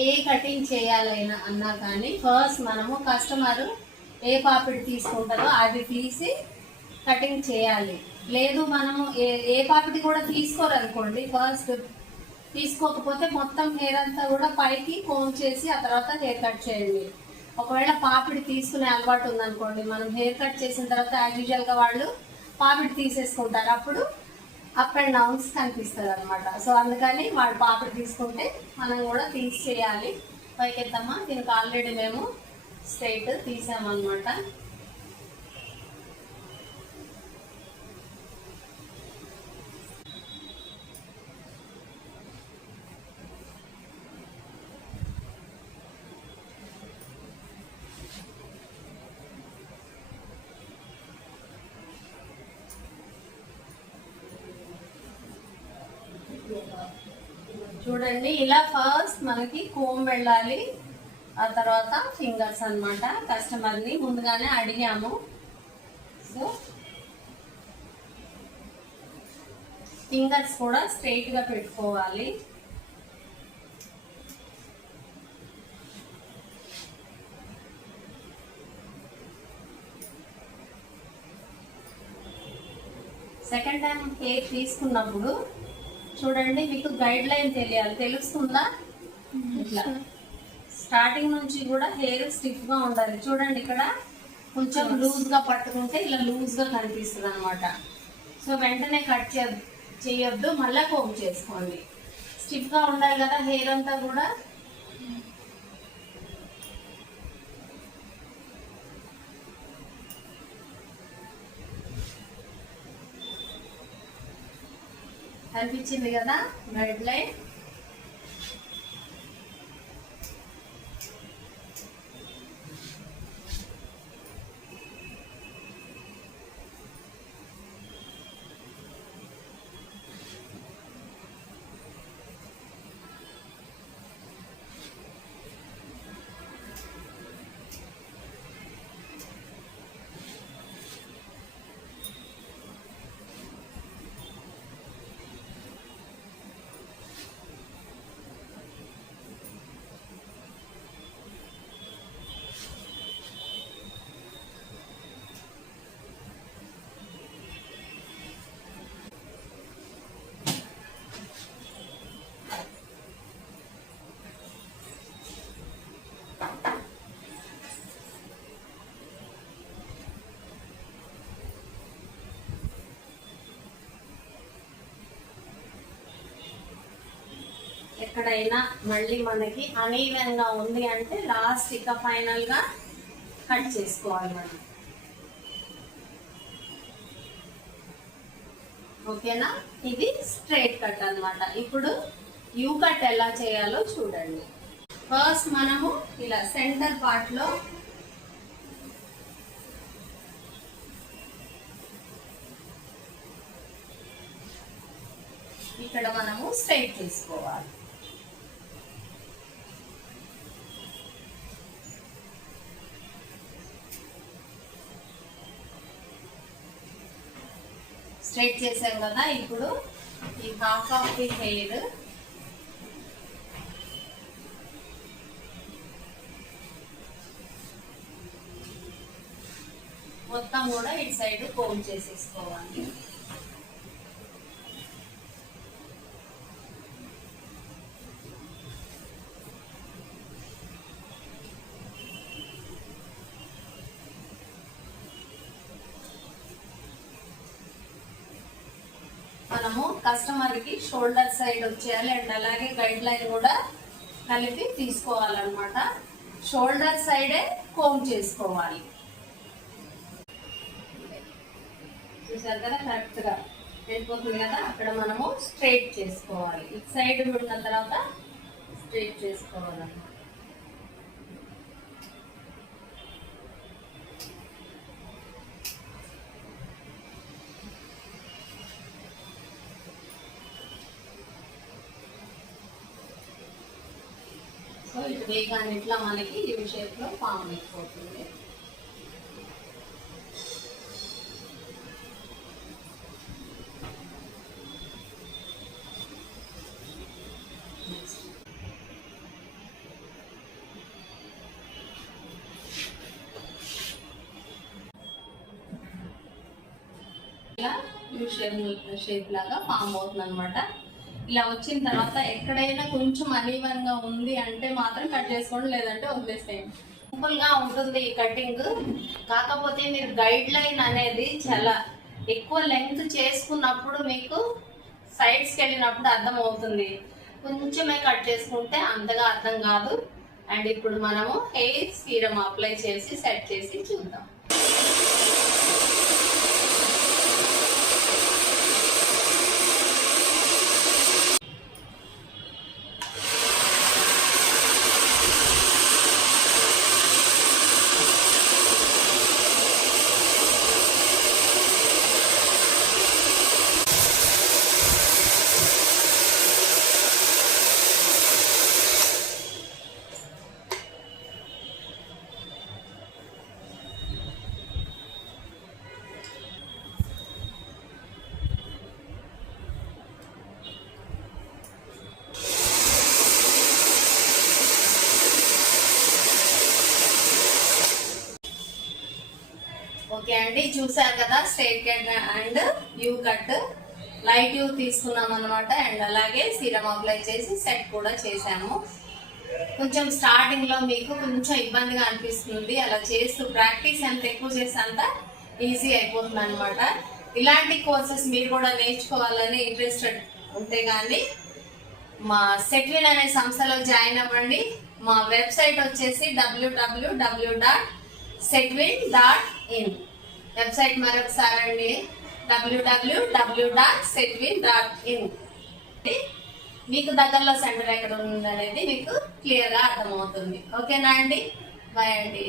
ఏ cutting చేయాలైనా అన్నా కానీ first మనము కస్టమర్ ఏ పాపిడి తీసుకుంటారో అది తీసి కటింగ్ చేయాలి. లేదు మనము ఏ పాపిడి కూడా తీసుకోరనుకోండి, ఫస్ట్ తీసుకోకపోతే మొత్తం హెయిర్ అంతా కూడా పైకి కోమ్ చేసి ఆ తర్వాత హెయిర్ కట్ చేయండి. ఒకవేళ పాపిడి తీసుకునే అలవాటు ఉందనుకోండి, మనం హెయిర్ కట్ చేసిన తర్వాత యాజ్ యూజువల్గా వాళ్ళు పాపిడి తీసేసుకుంటారు, అప్పుడు అప్ అండ్ డౌన్స్ కనిపిస్తుంది అనమాట. సో అందుకని వాడు పాపిడి తీసుకుంటే మనం కూడా తీసి చేయాలి. పైకెత్తమ్మా, దీనికి ఆల్రెడీ మేము స్ట్రైట్ తీసామన్నమాట. చూడండి, ఇలా ఫస్ట్ మనకి కోమ్ వెళ్ళాలి, ఆ తర్వాత ఫింగర్స్ అన్నమాట. కస్టమర్ని ముందుగానే అడిగాము, సో ఫింగర్స్ కూడా స్ట్రైట్గా పెట్టుకోవాలి. సెకండ్ టైం హెయిర్ తీసుకున్నప్పుడు చూడండి, మీకు గైడ్ లైన్ తెలియాలి, తెలుస్తుందా? ఇట్లా స్టార్టింగ్ నుంచి కూడా హెయిర్ స్టిఫ్గా ఉండాలి. చూడండి, ఇక్కడ కొంచెం లూజ్గా పట్టుకుంటే ఇలా లూజ్గా కనిపిస్తుంది అనమాట. సో వెంటనే కట్ చేయొద్దు, మళ్ళీ కోమ్ చేసుకోండి. స్టిఫ్గా ఉండాలి కదా హెయిర్ అంతా కూడా. కనిపించింది కదా గైడ్ లైన్. ఎక్కడైనా మళ్ళీ మనకి అనీవెన్గా ఉంది అంటే లాస్ట్ ఇక ఫైనల్గా కట్ చేసుకోవాలి మనం. ఓకేనా? ఇది స్ట్రైట్ కట్ అన్నమాట. ఇప్పుడు యూ కట్ ఎలా చేయాలో చూడండి. ఫస్ట్ మనము ఇలా సెంటర్ పార్ట్లో ఇక్కడ మనము స్ట్రైట్ తీసుకోవాలి. స్ట్రైట్ చేసాం కదా, ఇప్పుడు ఈ హాఫ్ ఆఫ్ ది హెయిర్ మొత్తం కూడా ఇటు సైడ్ కోమ్ చేసేసుకోవాలి. మనము కస్టమర్కి షోల్డర్ సైడ్ వచ్చేయాలి అండ్ అలాగే గైడ్ లైన్ కూడా కలిపి తీసుకోవాలన్నమాట. షోల్డర్ సైడే కోమ్ చేసుకోవాలి. చూసారు కదా, కరెక్ట్గా వెళ్ళిపోతుంది కదా. అక్కడ మనము స్ట్రైట్ చేసుకోవాలి. ఇటు సైడ్ ఉన్న తర్వాత స్ట్రైట్ చేసుకోవాలన్నమాట. సో ఇటు వేగాన్ని ఇట్లా మనకి ఈ షేప్లో ఫామ్ అయిపోతుంది. షేప్ లాగా ఫామ్ అవుతుంది అనమాట. ఇలా వచ్చిన తర్వాత ఎక్కడైనా కొంచెం అనీవన్ గా ఉంది అంటే మాత్రం కట్ చేసుకోండి, లేదంటే వదిలేసేయండి. సింపుల్ గా ఉంటుంది ఈ కటింగ్. కాకపోతే మీరు గైడ్ లైన్ అనేది చాలా ఎక్కువ లెంగ్త్ చేసుకున్నప్పుడు మీకు సైడ్స్కి వెళ్ళినప్పుడు అర్థం అవుతుంది. కొంచెమే కట్ చేసుకుంటే అంతగా అర్థం కాదు. అండ్ ఇప్పుడు మనము హెయిర్ సీరం అప్లై చేసి సెట్ చేసి చూద్దాం. ఓకే అండి, చూసారు కదా straight cut and you cut. Light you తీసుకున్నాం అనమాట. అండ్ అలాగే సీరం అప్లై చేసి సెట్ కూడా చేసాము. కొంచెం స్టార్టింగ్ లో మీకు కొంచెం ఇబ్బందిగా అనిపిస్తుంది. అలా చేస్తూ ప్రాక్టీస్ ఎంత ఎక్కువ చేస్తే అంత ఈజీ అయిపోతుంది అనమాట. ఇలాంటి కోర్సెస్ మీరు కూడా నేర్చుకోవాలని ఇంట్రెస్టెడ్ ఉంటే కానీ మా సెట్విన్ అనే సంస్థలో జాయిన్ అవ్వండి. మా వెబ్సైట్ వచ్చేసి www.setwin.in. వెబ్సైట్ మరొకసారి అండి, www.setwin.in. మీకు దగ్గరలో సెంటర్ ఎక్కడ ఉంది అనేది మీకు క్లియర్గా అర్థమవుతుంది. ఓకేనా అండి? బాయ్ అండి.